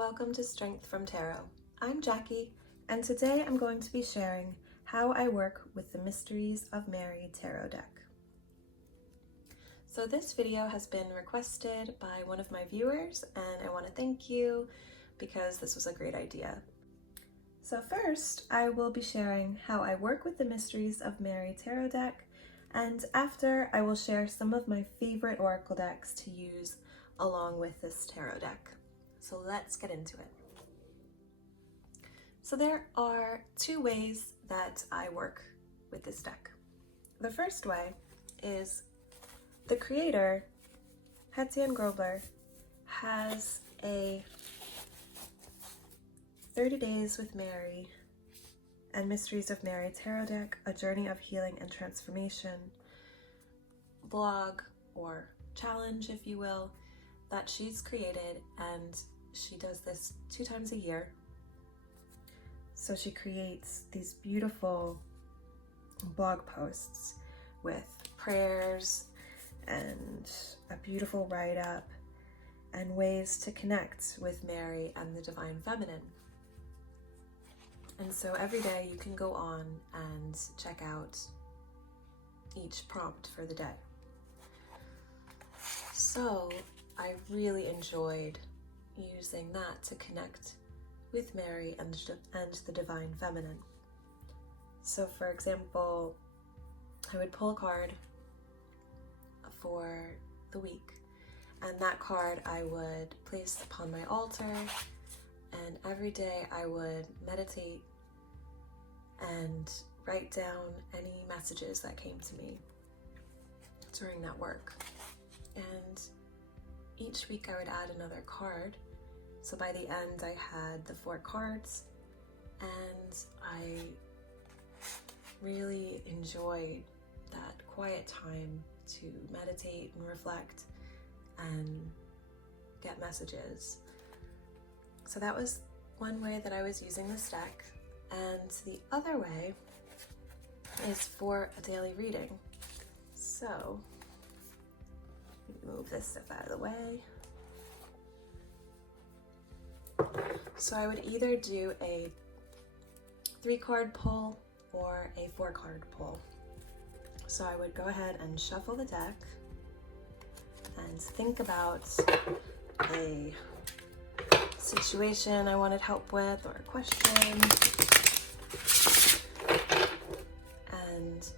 welcome to Strength from Tarot. I'm Jackie, and today I'm going to be sharing how I work with the Mysteries of Mary tarot deck. So this video has been requested by one of my viewers, and I want to thank you because this was a great idea. So first, I will be sharing how I work with the Mysteries of Mary tarot deck, and after I will share some of my favorite oracle decks to use along with this tarot deck. So let's get into it. So there are two ways that I work with this deck. The first way is the creator, Hetzian Grobler, has a 30 Days with Mary and Mysteries of Mary tarot deck, a journey of healing and transformation blog or challenge, if you will, that she's created, and she does this 2 times a year. So she creates these beautiful blog posts with prayers and a beautiful write-up and ways to connect with Mary and the Divine Feminine. And so every day you can go on and check out each prompt for the day. So I really enjoyed using that to connect with Mary and the Divine Feminine. So for example, I would pull a card for the week, and that card I would place upon my altar, and every day I would meditate and write down any messages that came to me during that work. And each week I would add another card. So by the end I had the 4 cards, and I really enjoyed that quiet time to meditate and reflect and get messages. So that was one way that I was using this deck. And the other way is for a daily reading. So move this stuff out of the way. So I would either do a 3-card pull or a 4-card pull. So I would go ahead and shuffle the deck and think about a situation I wanted help with or a question. And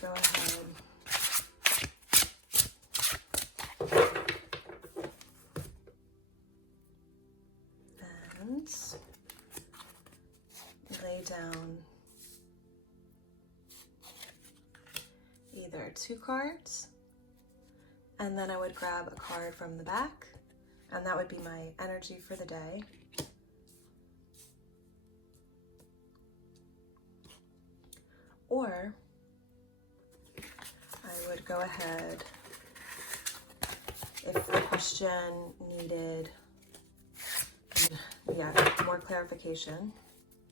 go ahead and lay down either 2 cards, and then I would grab a card from the back, and that would be my energy for the day. Or I would go ahead, if the question needed more clarification,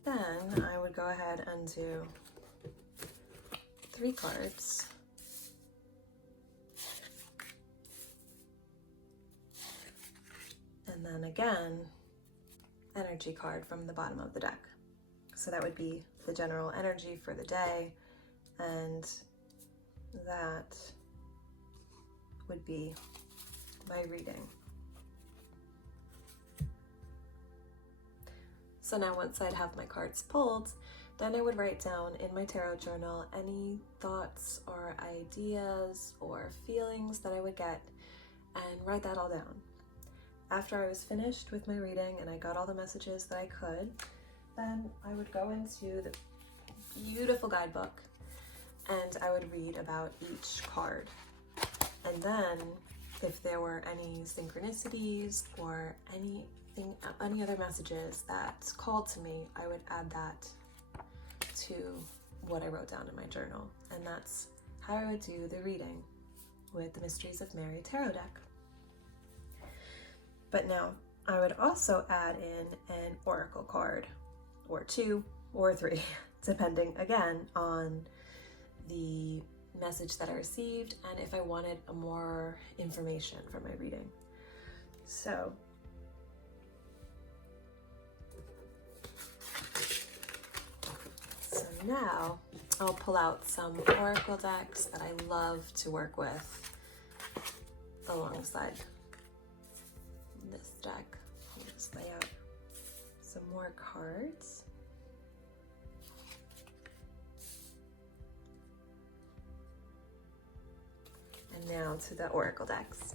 then I would go ahead and do 3 cards. And then again, energy card from the bottom of the deck. So that would be the general energy for the day, and that would be my reading. So now once I'd have my cards pulled, then I would write down in my tarot journal any thoughts or ideas or feelings that I would get, and write that all down. After I was finished with my reading and I got all the messages that I could, then I would go into the beautiful guidebook and I would read about each card. And then if there were any synchronicities or any other messages that called to me, I would add that to what I wrote down in my journal. And that's how I would do the reading with the Mysteries of Mary tarot deck. But now I would also add in an oracle card, or 2 or 3, depending again on the message that I received and if I wanted more information from my reading. So now I'll pull out some oracle decks that I love to work with alongside this deck. I'll just lay out some more cards. And now to the oracle decks.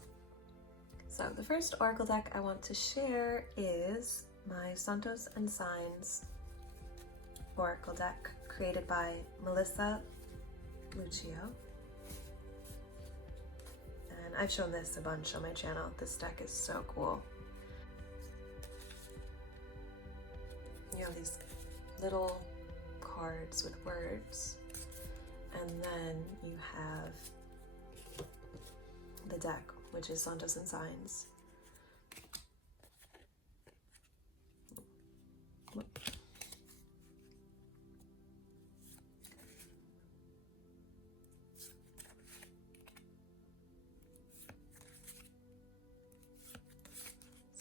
So the first oracle deck I want to share is my Santos Signs oracle deck, created by Melissa Lucio. And I've shown this a bunch on my channel. This deck is so cool. You have these little cards with words, and then you have the deck, which is Santos Signs.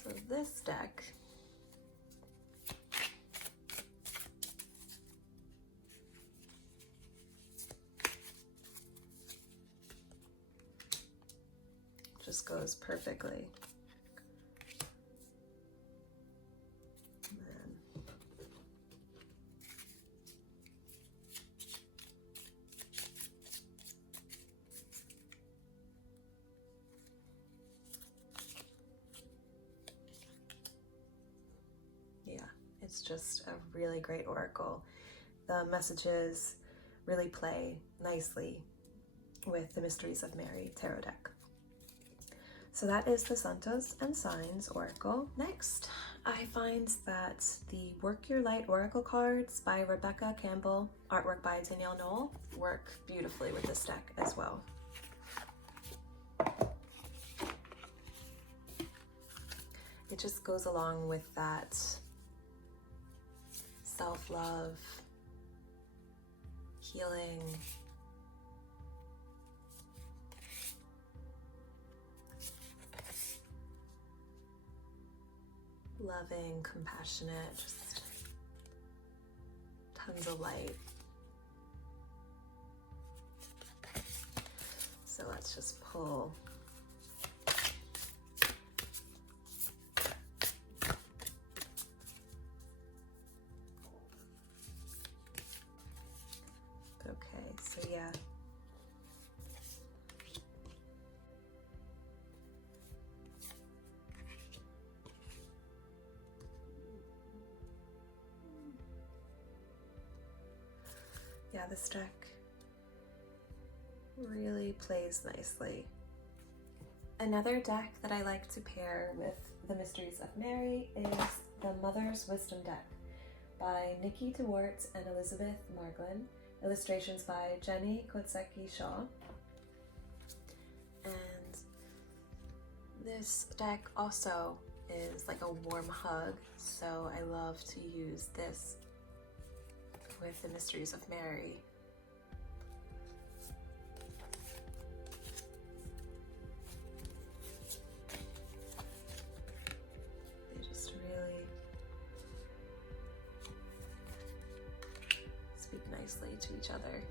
So this deck just goes perfectly. It's just a really great oracle. The messages really play nicely with the Mysteries of Mary tarot deck. So that is the Santos Signs oracle. Next, I find that the Work Your Light oracle cards by Rebecca Campbell, artwork by Danielle Knoll, work beautifully with this deck as well. It just goes along with that self-love, healing, loving, compassionate, just tons of light. So let's just pull yeah, this deck really plays nicely. Another deck that I like to pair with the Mysteries of Mary is the Mother's Wisdom deck by Nikki DeWart and Elizabeth Marglin. Illustrations by Jenny Kotseki Shaw. And this deck also is like a warm hug, so I love to use this with the Mysteries of Mary. They just really speak nicely to each other.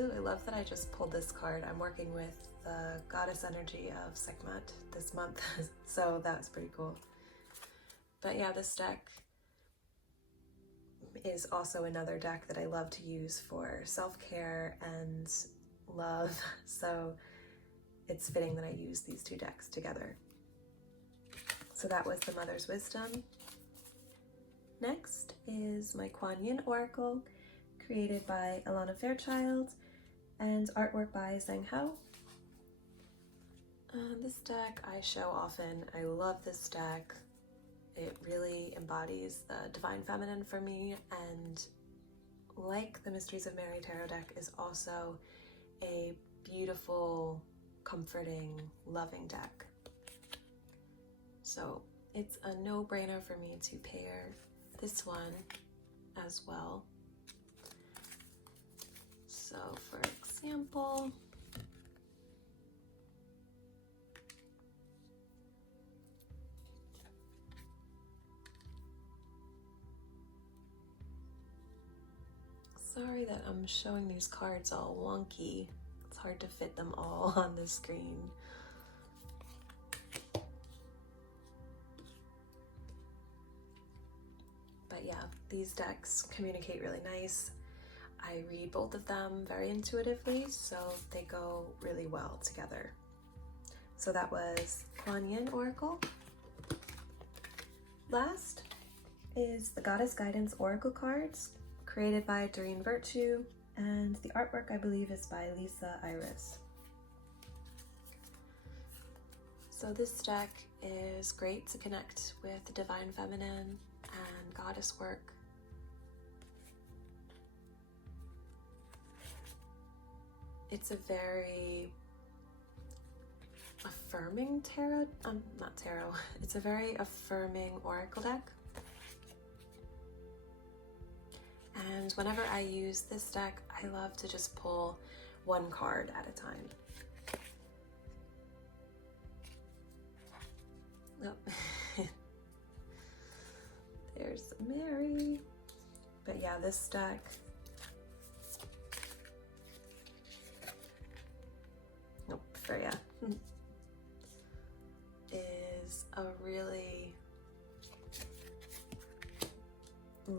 Ooh, I love that I just pulled this card. I'm working with the goddess energy of Sekhmet this month, so that's pretty cool. But yeah, this deck is also another deck that I love to use for self-care and love, so it's fitting that I use these two decks together. So that was the Mother's Wisdom. Next is my Kuan Yin Oracle, created by Alana Fairchild and artwork by Zhang Hao. This deck I show often. I love this deck. It really embodies the Divine Feminine for me, and like the Mysteries of Mary tarot deck, is also a beautiful, comforting, loving deck. So it's a no-brainer for me to pair this one as well. sample. Sorry that I'm showing these cards all wonky. It's hard to fit them all on the screen. But yeah, these decks communicate really nice. I read both of them very intuitively, so they go really well together. So that was Kuan Yin Oracle. Last is the Goddess Guidance Oracle cards, created by Doreen Virtue, and the artwork I believe is by Lisa Iris. So this deck is great to connect with the Divine Feminine and Goddess work. It's a very affirming tarot, not tarot, it's a very affirming oracle deck. And whenever I use this deck, I love to just pull one card at a time. Oh. There's Mary. But yeah, this deck Freya is a really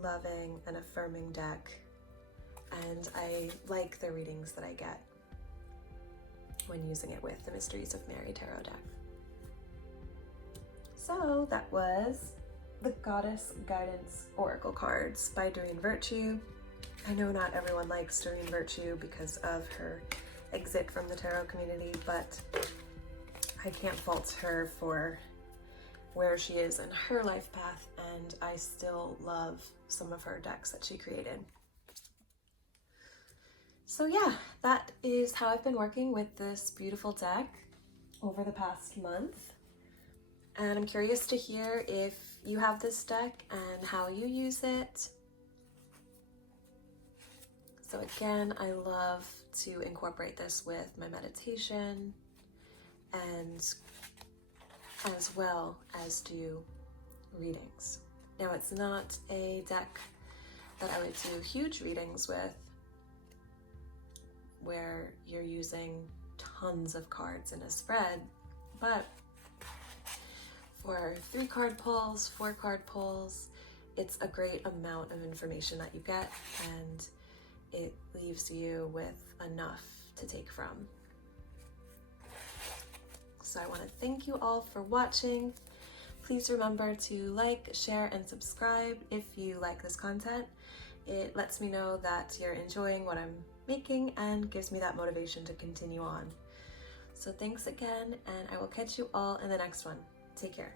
loving and affirming deck, and I like the readings that I get when using it with the Mysteries of Mary tarot deck. So that was the Goddess Guidance Oracle cards by Doreen Virtue. I know not everyone likes Doreen Virtue because of her exit from the tarot community, but I can't fault her for where she is in her life path, and I still love some of her decks that she created. So yeah, that is how I've been working with this beautiful deck over the past month, and I'm curious to hear if you have this deck and how you use it. So again, I love to incorporate this with my meditation, and as well as do readings. Now, it's not a deck that I would do huge readings with, where you're using tons of cards in a spread, but for 3-card pulls, 4-card pulls, it's a great amount of information that you get, and it leaves you with enough to take from. So I want to thank you all for watching. Please remember to like, share, and subscribe if you like this content. It lets me know that you're enjoying what I'm making and gives me that motivation to continue on. So thanks again, and I will catch you all in the next one. Take care.